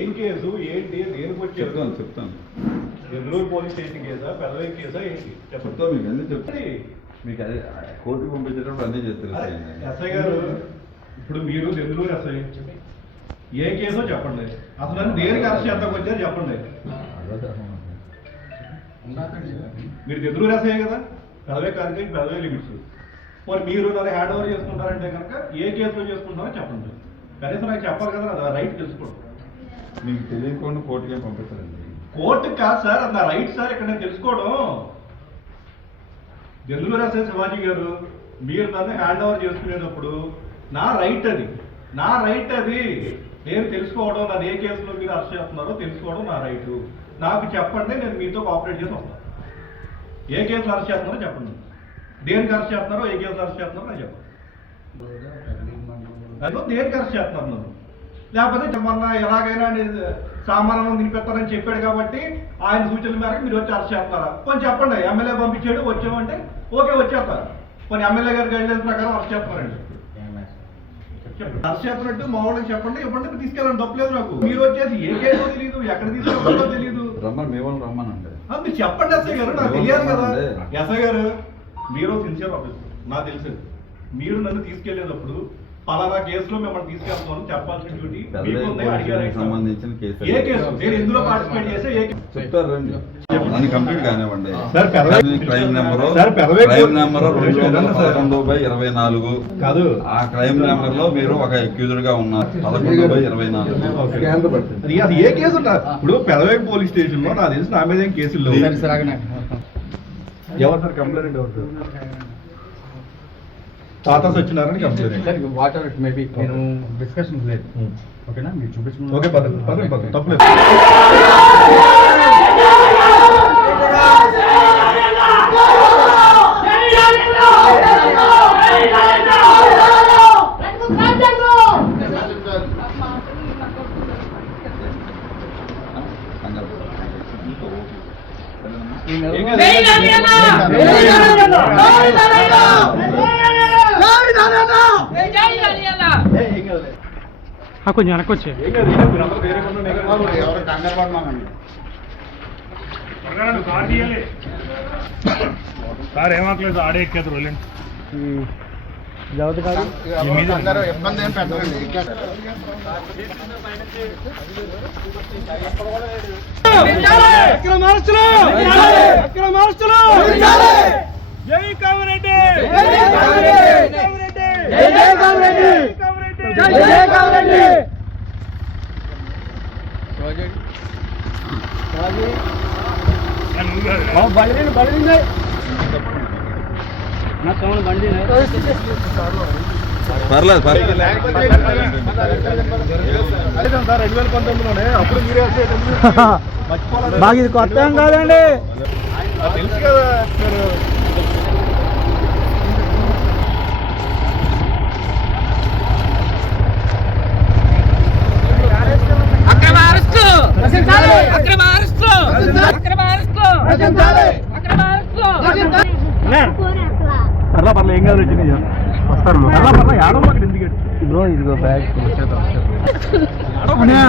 ఏం కేసు ఏంటి దేనికి చెప్తాను చెప్తాను. నెల్లూరు పోలీస్ స్టేషన్ కేసా పెదవి కేసా ఏంటి? చెప్తాను మీకు అన్నీ చెప్తాను. మీకు అదే కోర్టుకు పంపించేటప్పుడు అన్నీ చెప్తారు అదే, ఎస్ఐ గారు ఇప్పుడు మీరు నెల్లూరు ఎస్ఐ ఏ కేసో చెప్పండి. అసలు దేనికి అరెస్ట్ చేద్దాం వచ్చారు చెప్పండి. మీరు నెల్లూరు ఎస్ఐ కదా? పెదవే కార్యక్రమం పెదవే లిమిట్స్. మరి మీరు హ్యాండ్ ఓవర్ చేసుకుంటారంటే కనుక ఏ కేసులో చేసుకుంటారో చెప్పండి. కనీసం నాకు చెప్పాలి కదా అది రైట్ తెలుసుకోండి. మీకు తెలియకుండా కోర్టుకే పంపిస్తారండి. కోర్టుకి కాదు సార్ అది నా రైట్ సార్ ఇక్కడ నేను తెలుసుకోవడం. ఎందుకు రాసే శివాజీ గారు మీరు నన్ను హ్యాండ్ ఓవర్ చేసుకునేటప్పుడు నా రైట్ అది. నా రైట్ అది. నేను తెలుసుకోవడం నన్ను ఏ కేసులో మీరు అరెస్ట్ చేస్తున్నారో తెలుసుకోవడం నా రైట్ నాకు చెప్పండి నేను మీతో కోఆపరేట్ చేసి వస్తాను. ఏ కేసులో అరెస్ట్ చేస్తున్నారో చెప్పండి. దేనికి అరెస్ట్ చేస్తున్నారో ఏ కేసులో అరెస్ట్ చేస్తున్నారో నాకు చెప్పండి. అదో దేనికి అరెస్ట్ చేస్తున్నారు నన్ను లేకపోతే మొన్న ఎలాగైనా నేను సామాన్యం చెప్పాడు కాబట్టి ఆయన సూచనల మేరకు మీరు వచ్చి అరెస్ట్ చేస్తున్నారా? కొంచెం చెప్పండి ఎమ్మెల్యే పంపించాడు వచ్చామంటే ఓకే వచ్చేస్తారు. కొన్ని ఎమ్మెల్యే గారి గైడ్లైన్స్ ప్రకారం అరెస్ట్ చేస్తున్నారండి. చెప్పండి. అరెస్ట్ చేస్తున్నట్టు మా వాళ్ళకి చెప్పండి ఇవ్వండి తీసుకెళ్ళండి తప్పలేదు నాకు. మీరు వచ్చేసి ఏ కేసో తెలియదు ఎక్కడ తీసుకెళ్ళాలో తెలియదు మీరు చెప్పండి ఎస్ఐ గారు నాకు తెలియాలి కదా? ఎస్ఐ గారు మీరు సిన్సియర్ ఆఫీసర్ నాకు తెలుసు. మీరు నన్ను తీసుకెళ్ళేటప్పుడు పలానా కేసులో మిమ్మల్ని తీసుకెళ్తున్నాను చెప్పాల్సిన డ్యూటీ సంబంధించిన కేసు ఏ కేసు? నేను ఎందులో పార్టిసిపేట్ చేసే ఏ చెప్తారు రండి. కంప్లీట్ కానివ్వండి. క్రైమ్ నెంబర్ సార్, పెదవే క్రైమ్ కోర్టు- నెంబర్ రెండు వందల సార్. పదకొండు బై ఇరవై నాలుగు. కాదు. ఆ క్రైమ్ నెంబర్లో మీరు ఒక అక్యూజ్డ్గా ఉన్నారు పదకొండు బై ఇరవై నాలుగు. అది అది ఏ కేసు? ఇప్పుడు పెదవేగి పోలీస్ స్టేషన్లో నాకు తెలిసి నా మీద ఏం కేసులు. ఎవరు సార్? కంప్లైంట్ ఎవరు తాత Satyanarayana complaint whatever it maybe నేను డిస్కషన్ లేదు. ఓకేనా మీరు చూపించిన ఓకే పదండి పదండి పదండి. తప్పలేదు. ఏం కాదు. కొంచెం వెనక్కి వచ్చే సార్ ఏమాకలేదు ఆడే ఎక్కేది రోలింగ్ ఇబ్బంది ఏం పెట్టండి జై కామరెడ్డి! పర్లేదు పర్లేదు అప్పుడు మీరే వచ్చే మాకు ఇది కొత్త ఏం కాదండి? తెలుసు కదా మీరు అక్రమ అరెస్టు అక్రమ అరెస్టు అక్రమ అరెస్టు అక్రమ అరెస్టు పర్లా పర్లా ఏం కాదు వచ్చినాయి వస్తారు పర్లా పర్లా ఏడవ అక్కడ ఎందుకు బ్రో ఇదిగో బ్యాగ్. చాలా